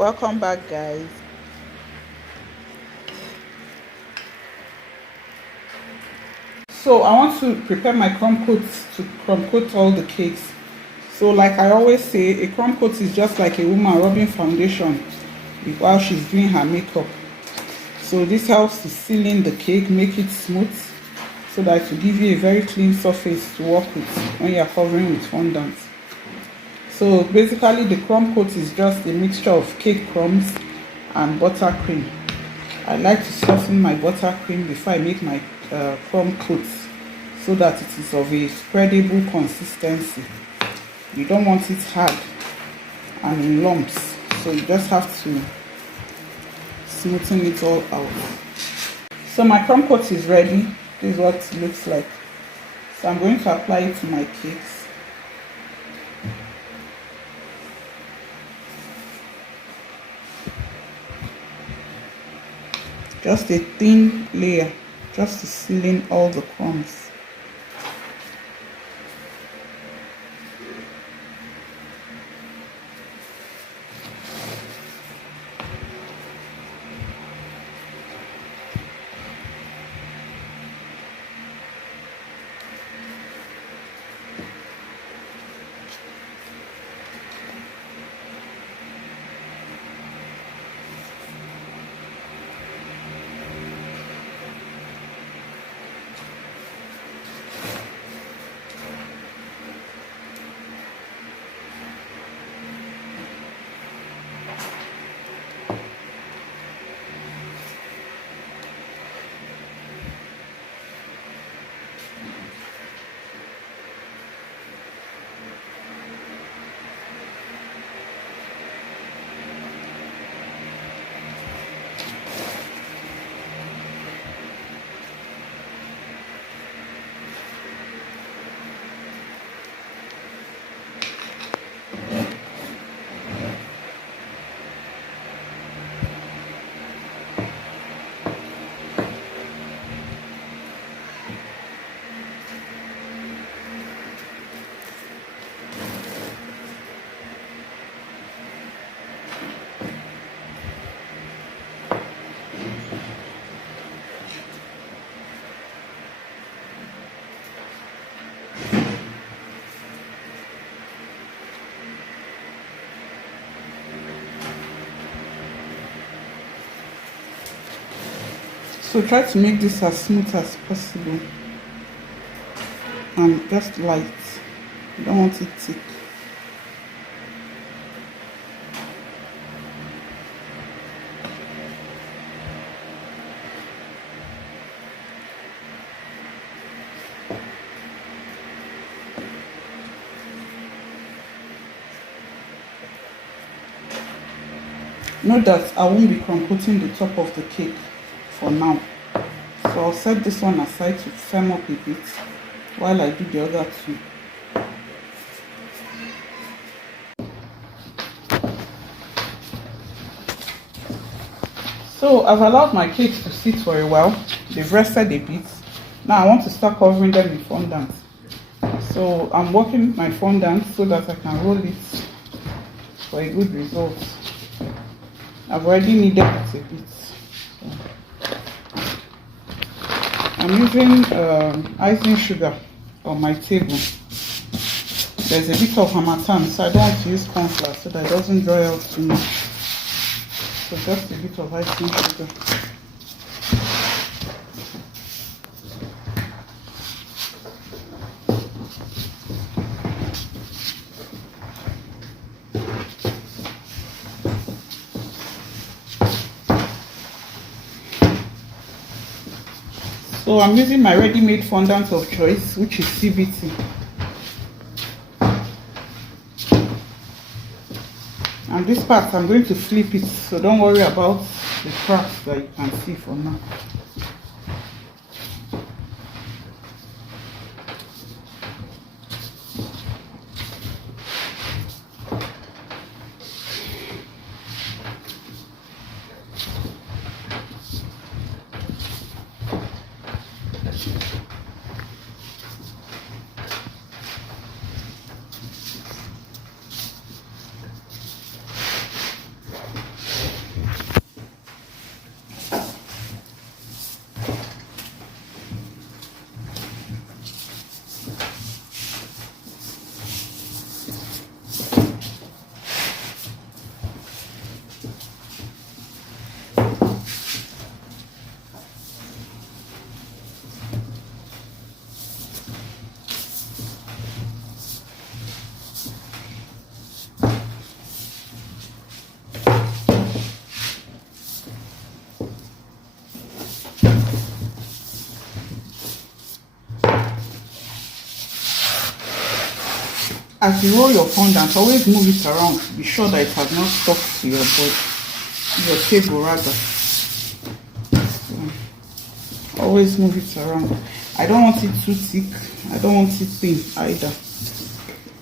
Welcome back, guys. So I want to prepare my crumb coat to crumb coat all the cakes. So like I always say, a crumb coat is just like a woman rubbing foundation while she's doing her makeup. So this helps to seal in the cake, make it smooth, so that it will give you a very clean surface to work with when you are covering with fondant. So basically the crumb coat is just a mixture of cake crumbs and buttercream. I like to soften my buttercream before I make my crumb coat so that it is of a spreadable consistency. You don't want it hard and in lumps, so you just have to smoothen it all out. So my crumb coat is ready. This is what it looks like. So I'm going to apply it to my cakes. Just a thin layer, just to seal in all the crumbs. So try to make this as smooth as possible and just light. You don't want it thick. Note that I won't be composing the top of the cake for now. So I'll set this one aside to firm up a bit while I do the other two. So I've allowed my cakes to sit for a while. They've rested a bit. Now I want to start covering them in fondant. So I'm working my fondant so that I can roll it for a good result. I've already kneaded it a bit. I'm using icing sugar on my table. There's a bit of harmattan, so I don't want to use corn flour so that it doesn't dry out too much. So just a bit of icing sugar. So I'm using my ready-made fondant of choice, which is CBT. And this part I'm going to flip it, so don't worry about the cracks that you can see for now. As you roll your fondant, always move it around. Be sure that it has not stuck to your board, your table rather. So, always move it around. I don't want it too thick. I don't want it thin either.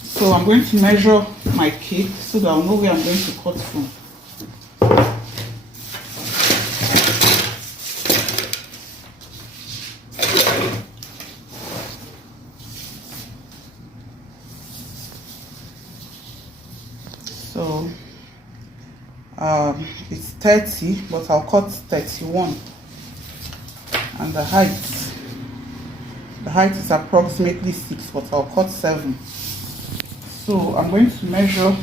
So I'm going to measure my cake so that I'll know where I'm going to cut from. So it's 30, but I'll cut 31, and the height is approximately 6, but I'll cut 7. So I'm going to measure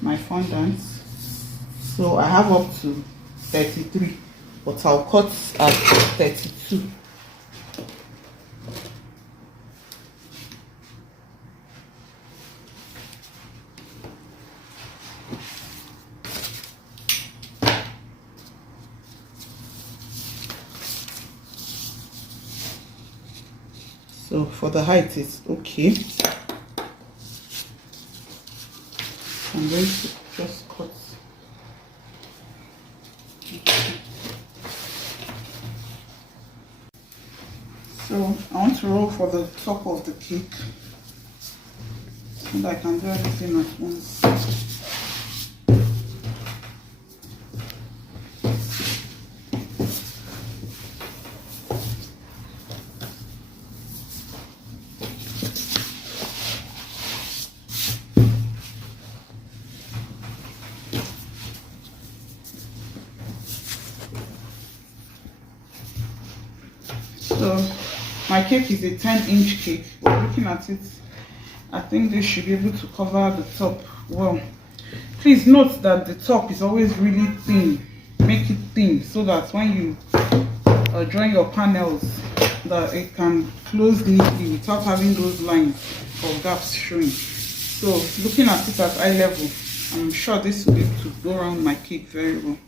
my fondant. So I have up to 33, but I'll cut at 32. So for the height, it's okay. I'm going to just cut. So I want to roll for the top of the cake so that I can do everything at once. So my cake is a 10-inch cake, but looking at it, I think this should be able to cover the top well. Please note that the top is always really thin. Make it thin so that when you join your panels, that it can close neatly without having those lines or gaps showing. So looking at it at eye level, I'm sure this will be able to go around my cake very well.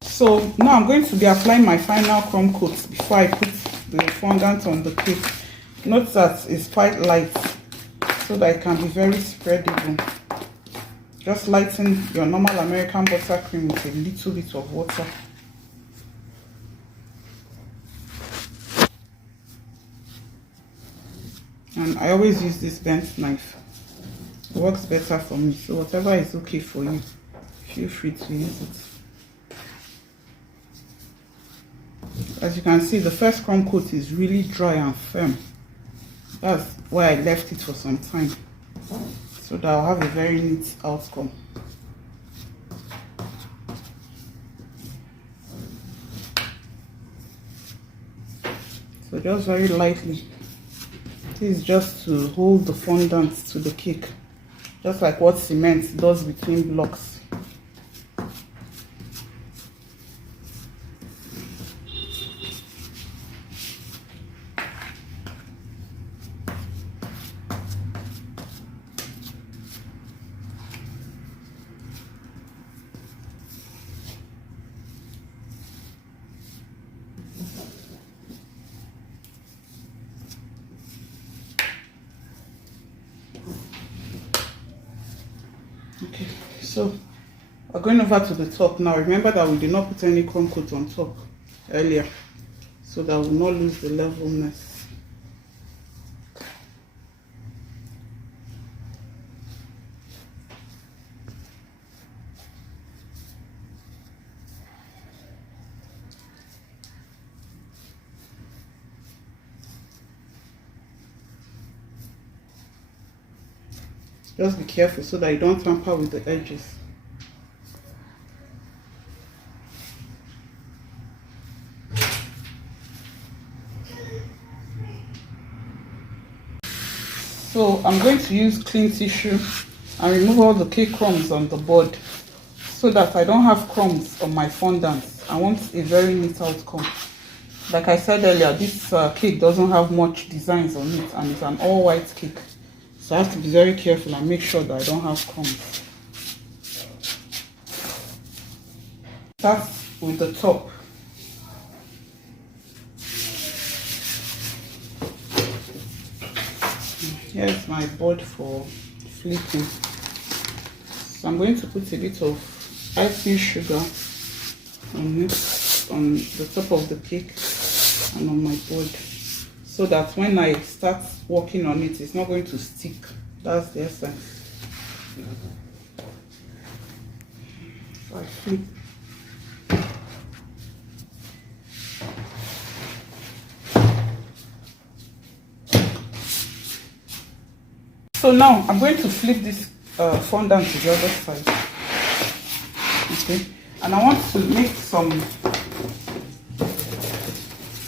So now I'm going to be applying my final crumb coat before I put the fondant on the cake. Note that it's quite light so that it can be very spreadable. Just lighten your normal American buttercream with a little bit of water. And I always use this bent knife. It works better for me, so whatever is okay for you, feel free to use it. As you can see, the first crumb coat is really dry and firm. That's why I left it for some time, so that I'll have a very neat outcome. So just very lightly. This is just to hold the fondant to the cake, just like what cement does between blocks. Okay, so we're going over to the top now. Remember that we did not put any crumb coat on top earlier, so that we will not lose the levelness. Just be careful so that you don't tamper with the edges. So I'm going to use clean tissue and remove all the cake crumbs on the board so that I don't have crumbs on my fondant. I want a very neat outcome. Like I said earlier, this cake doesn't have much designs on it, and it's an all white cake. So I have to be very careful and make sure that I don't have crumbs. Start with the top. here's my board for flipping. So I'm going to put a bit of icing sugar on it, on the top of the cake and on my board, so that when I start working on it, it's not going to stick. That's the essence. So I flip. So now I'm going to flip this fondant to the other side. Okay, and I want to make some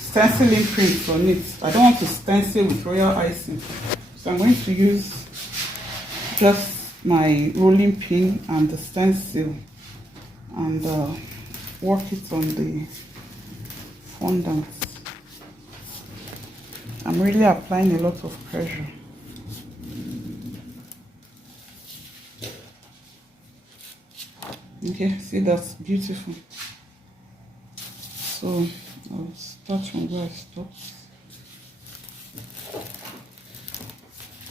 stenciling prints on it. I don't want to stencil with royal icing, so I'm going to use just my rolling pin and the stencil and work it on the fondant. I'm really applying a lot of pressure. Okay, see, that's beautiful. So I'll start from where I stopped.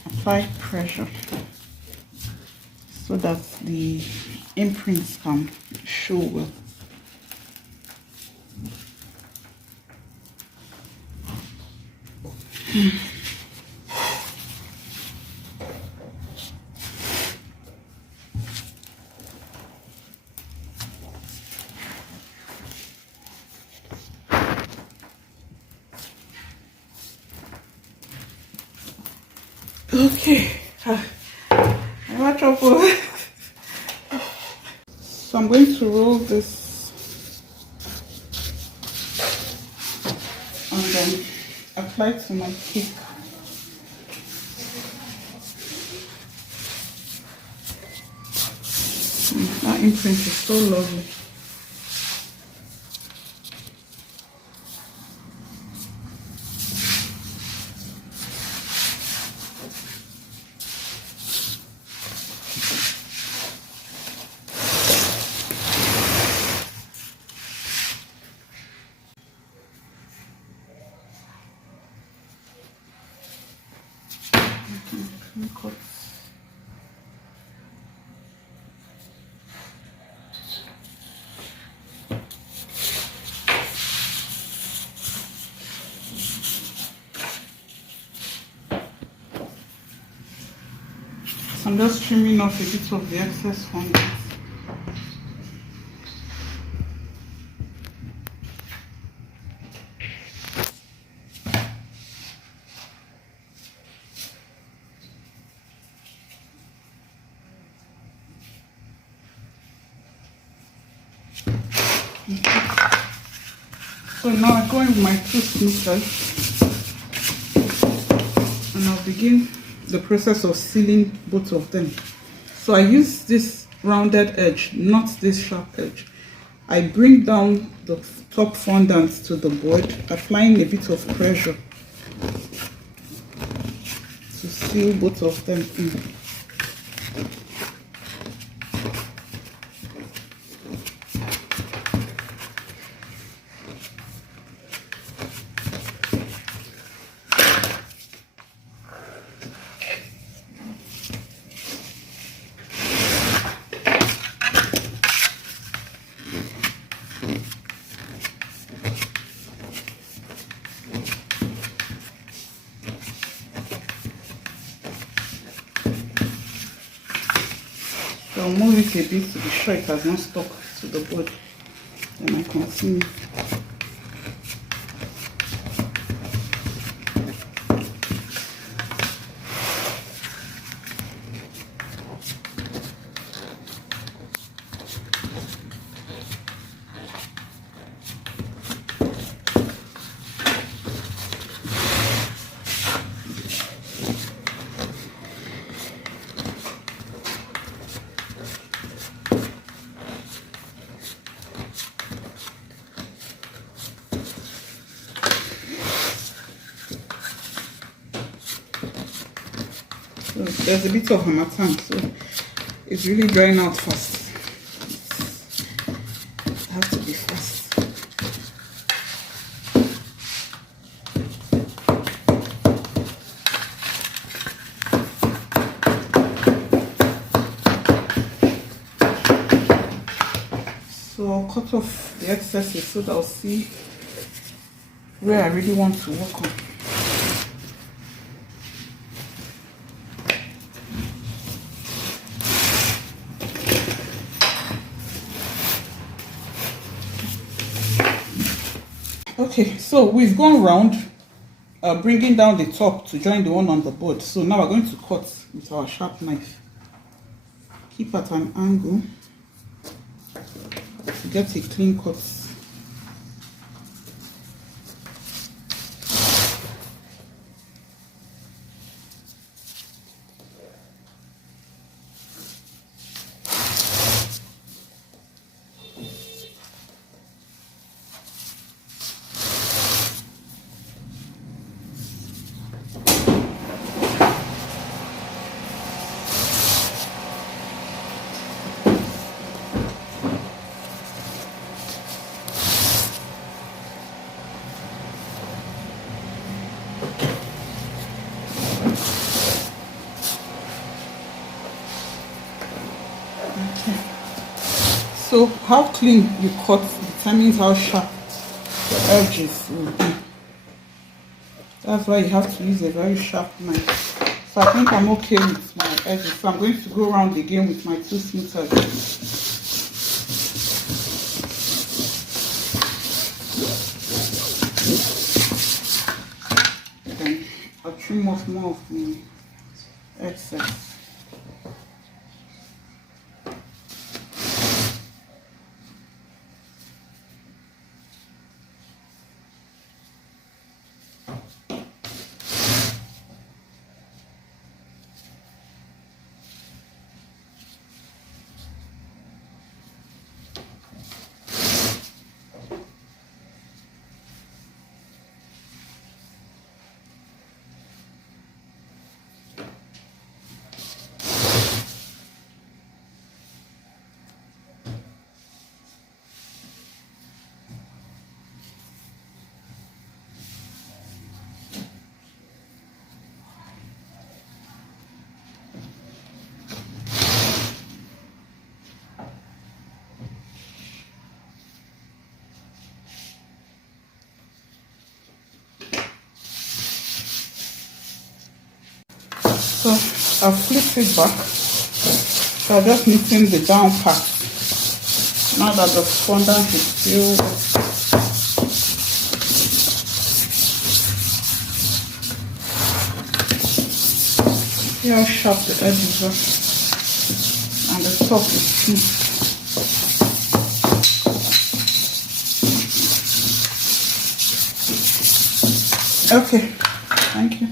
Apply pressure so that the imprints can show well. Okay, I'm not trouble. So I'm going to roll this and then apply to my cake. That imprint is so lovely. So I'm just trimming off a bit of the excess fondant. So now I go in with my two snippers and I'll begin the process of sealing both of them. So I use this rounded edge, not this sharp edge. I bring down the top fondant to the board, applying a bit of pressure to seal both of them in. So I'll move it a bit to be sure it has not stuck to the board. Then I continue. So there's a bit of harmattan, so it's really drying out fast. It has to be fast. So I'll cut off the excesses so that I'll see where I really want to work on. Okay, so we've gone round, bringing down the top to join the one on the board. So now we're going to cut with our sharp knife. Keep at an angle to get a clean cut. So how clean you cut determines how sharp the edges will be. That's why you have to use a very sharp knife. So I think I'm okay with my edges. So I'm going to go around again with my 2 snippers. Then I'll trim off more of the excess. So I've flipped it back. So I'm just knitting the down part. Now that the fondant is still see how sharp the edges are, and the top is too. Okay, thank you.